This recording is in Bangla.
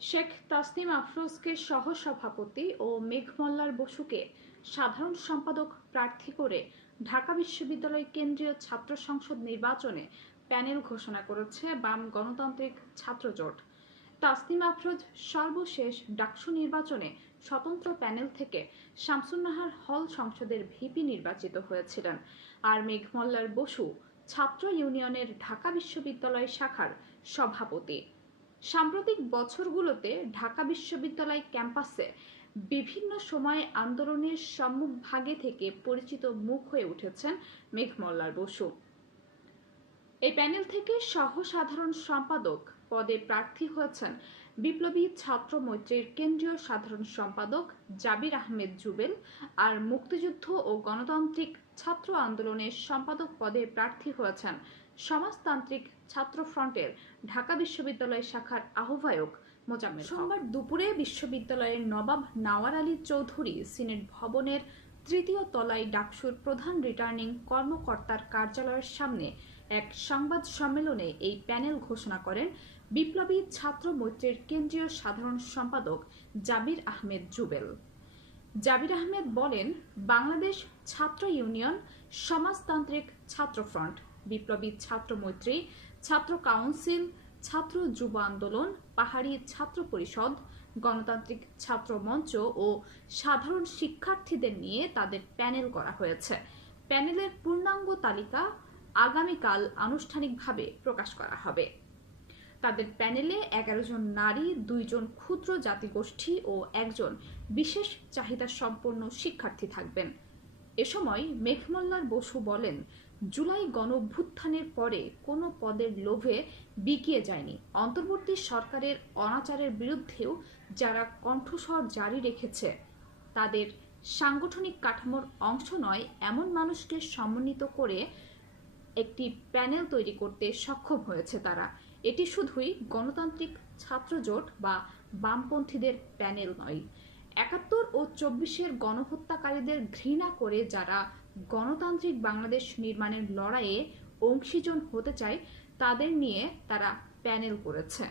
শেখ তাসনিম আফরোজকে সহসভাপতি ও মেঘমল্লার বসুকে সাধারণ সম্পাদক প্রার্থী করে ঢাকা বিশ্ববিদ্যালয় কেন্দ্রীয় ছাত্র সংসদ নির্বাচনে প্যানেল ঘোষণা করেছে বাম গণতান্ত্রিক ছাত্রজোট তাসনিম আফরোজ সর্বশেষ ডাকসু নির্বাচনে স্বতন্ত্র প্যানেল থেকে শামসুন্নাহার হল সংসদের ভিপি নির্বাচিত হয়েছিলেন আর মেঘমল্লার বসু ছাত্র ইউনিয়নের ঢাকা বিশ্ববিদ্যালয় শাখার সভাপতি। সাম্প্রতিক বছরগুলোতে ঢাকা বিশ্ববিদ্যালয় ক্যাম্পাসে বিভিন্ন সময়ে আন্দোলনের সম্মুখভাগে থেকে পরিচিত মুখ হয়ে উঠেছেন মেঘমল্লার বসু। এই প্যানেল থেকে সহ সাধারণ সম্পাদক পদে প্রার্থী হয়েছেন বিপ্লবী ছাত্র মৈত্রীর কেন্দ্রীয় সাধারণ সম্পাদক জাবির আহমেদ জুবেল আর মুক্তিযুদ্ধ ও গণতান্ত্রিক ছাত্র আন্দোলনের সম্পাদক পদে প্রার্থী হয়েছেন সমাজতান্ত্রিক ছাত্র ফ্রন্টের ঢাকা বিশ্ববিদ্যালয় শাখার আহ্বায়ক মোজাম্মেল। সোমবার দুপুরে বিশ্ববিদ্যালয়ের নবাব নাওয়ার আলী চৌধুরী সিনেট ভবনের তৃতীয় তলায় ডাকসুর প্রধান রিটার্নিং কর্মকর্তার কার্যালয়ের সামনে এক সংবাদ সম্মেলনে এই প্যানেল ঘোষণা করেন বিপ্লবী ছাত্র মৈত্রীর কেন্দ্রীয় সাধারণ সম্পাদক জাবির আহমেদ জুবেল জাবির আহমেদ বলেন, বাংলাদেশ ছাত্র ইউনিয়ন সমাজতান্ত্রিক ছাত্র ফ্রন্ট বিপ্লবী ছাত্র মৈত্রী, ছাত্র কাউন্সিল, ছাত্র যুব আন্দোলন, পাহাড়ি ছাত্র পরিষদ, গণতান্ত্রিক ছাত্র মঞ্চ ও সাধারণ শিক্ষার্থীদের নিয়ে তাদের প্যানেল করা হয়েছে। প্যানেলের পূর্ণাঙ্গ তালিকা আগামীকাল আনুষ্ঠানিকভাবে প্রকাশ করা হবে। তাদের প্যানেলে এগারো জন নারী দুইজন ক্ষুদ্র জাতিগোষ্ঠী ও একজন বিশেষ চাহিদা সম্পন্ন শিক্ষার্থী থাকবেন। এ সময় মেঘমল্লার বসু বলেন, জুলাই গণভ্যুত্থানের পরে কোনো পদের লোভে বিকিয়ে যায়নি। অন্তর্বর্তী সরকারের অনাচারের বিরুদ্ধেও যারা কণ্ঠস্বর জারি রেখেছে, তাদের সাংগঠনিক কাঠামোর অংশ নয়, এমন মানুষকে সমন্বিত করে একটি প্যানেল তৈরি করতে সক্ষম হয়েছে তারা। এটি শুধুই গণতান্ত্রিক ছাত্রজোট বা বামপন্থীদের প্যানেল নয়। একাত্তর ও চব্বিশের গণহত্যাকারীদের ঘৃণা করে যারা গণতান্ত্রিক বাংলাদেশ নির্মাণের লড়াইয়ে অংশীজন হতে চায়, তাদের নিয়ে তারা প্যানেল করেছে।